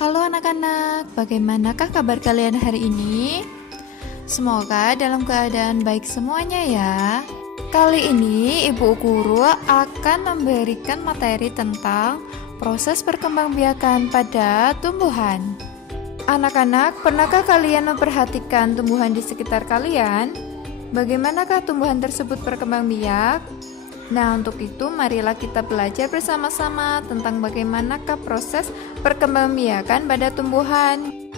Halo anak-anak, bagaimanakah kabar kalian hari ini? Semoga dalam keadaan baik semuanya ya. Kali ini Ibu Guru akan memberikan materi tentang proses perkembangbiakan pada tumbuhan. Anak-anak, pernahkah kalian memperhatikan tumbuhan di sekitar kalian? Bagaimanakah tumbuhan tersebut berkembang biak? Nah, untuk itu marilah kita belajar bersama-sama tentang bagaimanakah proses perkembangbiakan pada tumbuhan.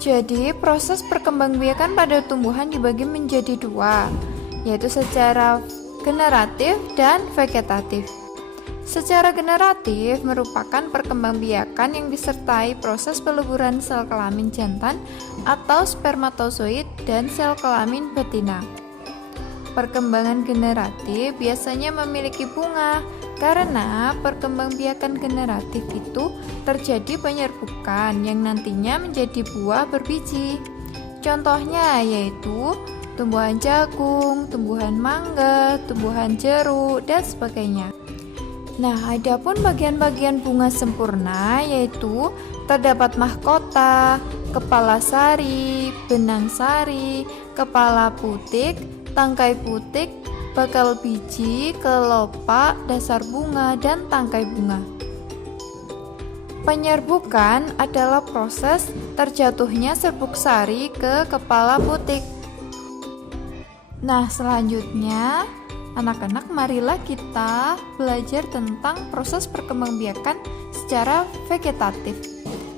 Jadi, proses perkembangbiakan pada tumbuhan dibagi menjadi dua, yaitu secara generatif dan vegetatif. Secara generatif merupakan perkembangbiakan yang disertai proses peleburan sel kelamin jantan atau spermatozoid dan sel kelamin betina. Perkembangan generatif biasanya memiliki bunga karena perkembangbiakan generatif itu terjadi penyerbukan yang nantinya menjadi buah berbiji. Contohnya yaitu tumbuhan jagung, tumbuhan mangga, tumbuhan jeruk, dan sebagainya. Nah, adapun bagian-bagian bunga sempurna yaitu terdapat mahkota, kepala sari, benang sari, kepala putik, tangkai putik, bakal biji, kelopak, dasar bunga, dan tangkai bunga. Penyerbukan adalah proses terjatuhnya serbuk sari ke kepala putik. Nah, selanjutnya anak-anak marilah kita belajar tentang proses perkembangbiakan secara vegetatif.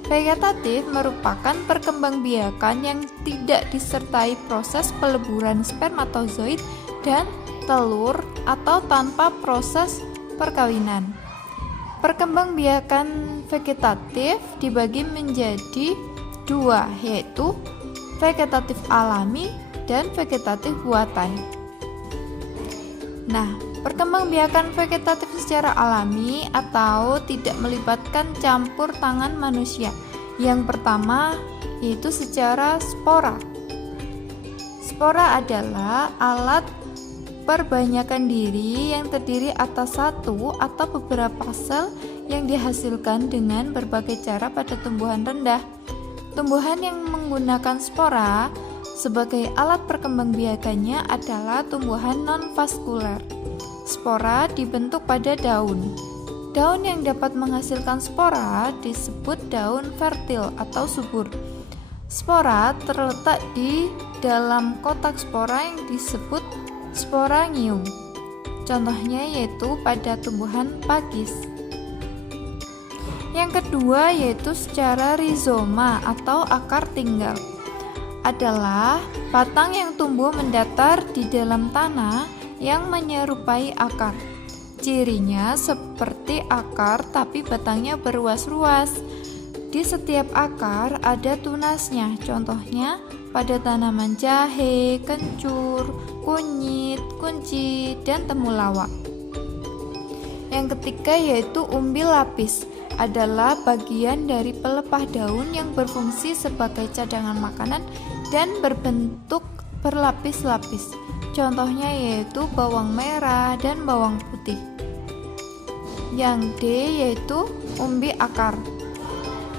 Vegetatif merupakan perkembangbiakan yang tidak disertai proses peleburan spermatozoid dan telur atau tanpa proses perkawinan. Perkembangbiakan vegetatif dibagi menjadi dua, yaitu vegetatif alami dan vegetatif buatan. Nah, perkembangbiakan vegetatif secara alami atau tidak melibatkan campur tangan manusia. Yang pertama yaitu secara spora. Spora adalah alat perbanyakan diri yang terdiri atas satu atau beberapa sel yang dihasilkan dengan berbagai cara pada tumbuhan rendah. Tumbuhan yang menggunakan spora sebagai alat perkembangbiakannya adalah tumbuhan non-vaskuler. Spora dibentuk pada daun. Daun yang dapat menghasilkan spora disebut daun fertil atau subur. Spora terletak di dalam kotak spora yang disebut sporangium. Contohnya yaitu pada tumbuhan pakis. Yang kedua yaitu secara rizoma atau akar tinggal. Adalah batang yang tumbuh mendatar di dalam tanah yang menyerupai akar. Cirinya seperti akar tapi batangnya berruas-ruas. Di setiap akar ada tunasnya. Contohnya pada tanaman jahe, kencur, kunyit, kunci, dan temulawak. Yang ketiga yaitu umbil lapis. Adalah bagian dari pelepah daun yang berfungsi sebagai cadangan makanan dan berbentuk berlapis-lapis. Contohnya yaitu bawang merah dan bawang putih. Yang D yaitu umbi akar.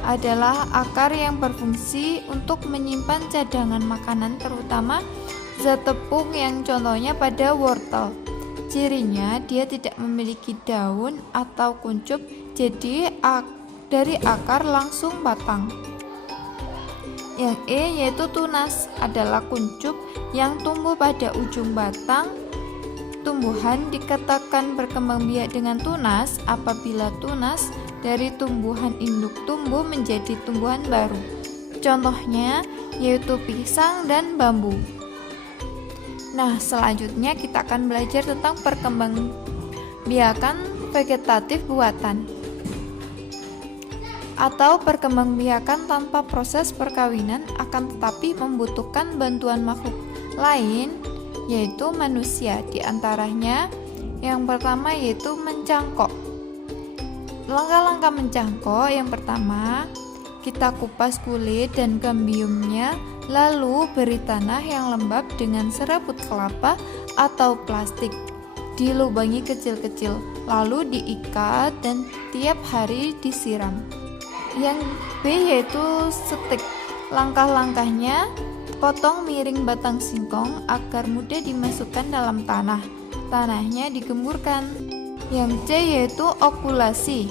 Adalah akar yang berfungsi untuk menyimpan cadangan makanan terutama zat tepung yang contohnya pada wortel. Cirinya dia tidak memiliki daun atau kuncup, jadi dari akar langsung batang. Yang E yaitu tunas, adalah kuncup yang tumbuh pada ujung batang. Tumbuhan dikatakan berkembang biak dengan tunas apabila tunas dari tumbuhan induk tumbuh menjadi tumbuhan baru. Contohnya yaitu pisang dan bambu. Nah, selanjutnya kita akan belajar tentang perkembangbiakan vegetatif buatan atau perkembangbiakan tanpa proses perkawinan akan tetapi membutuhkan bantuan makhluk lain yaitu manusia. Di antaranya yang pertama yaitu mencangkok. Langkah-langkah mencangkok yang pertama, kita kupas kulit dan kambiumnya, lalu beri tanah yang lembab dengan serabut kelapa atau plastik. Dilubangi kecil-kecil, lalu diikat dan tiap hari disiram. Yang B yaitu setik. Langkah-langkahnya, potong miring batang singkong agar mudah dimasukkan dalam tanah. Tanahnya digemburkan. Yang C yaitu okulasi.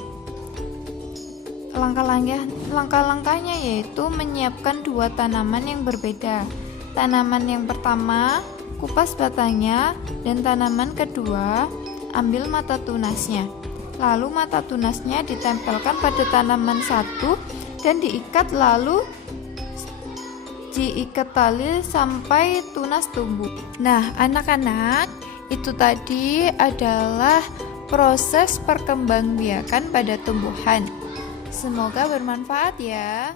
Langkah-langkahnya yaitu menyiapkan dua tanaman yang berbeda. Tanaman yang pertama, kupas batangnya, dan tanaman kedua, ambil mata tunasnya. Lalu mata tunasnya ditempelkan pada tanaman satu dan diikat, lalu diikat tali sampai tunas tumbuh. Nah, anak-anak, itu tadi adalah proses perkembangbiakan pada tumbuhan. Semoga bermanfaat ya.